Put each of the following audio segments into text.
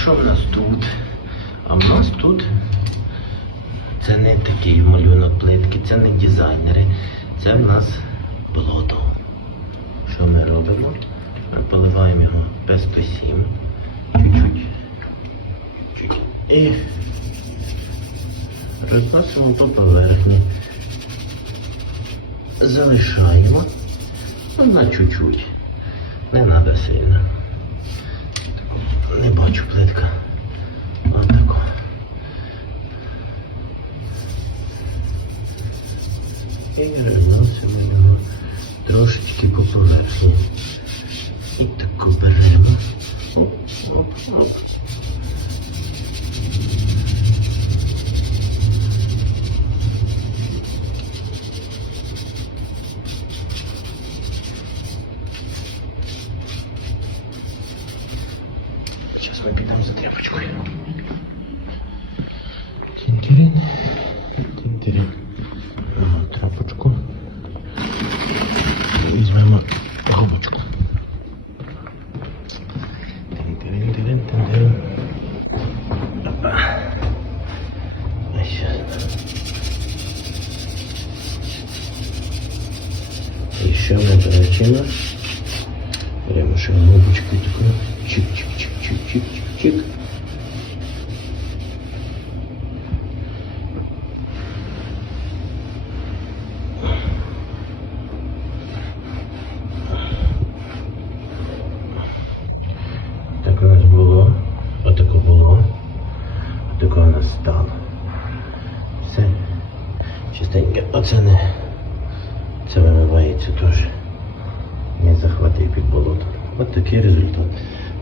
що в нас тут? А в нас тут це не такий малюнок плитки, це не дизайнери, це в нас болото. Що ми робимо? Ми поливаємо його П107. Чуть-чуть. Чуть. І розносимо по поверхні. Залишаємо. Ну, на чуть-чуть. Не треба сильно. Не бачу плитка. І розносимо його трошечки по поверхні. І таку беремо. Оп, оп, оп. Ми підемо за тряпочкою. Тінтірін. Ага, тряпочку. Візьмемо губочку. Тінтірін. Опа. А. І ще ми перечимо. Беремо ще губочку таку. Чик-чик-чик-чик-чик-чик. Так у нас було, отако було, отако у нас стало. Все. Чистеньке. Оце не. Це вимивається теж. Не захватив болото. От такий результат.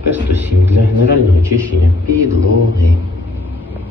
П107 для генерального очищення підлоги.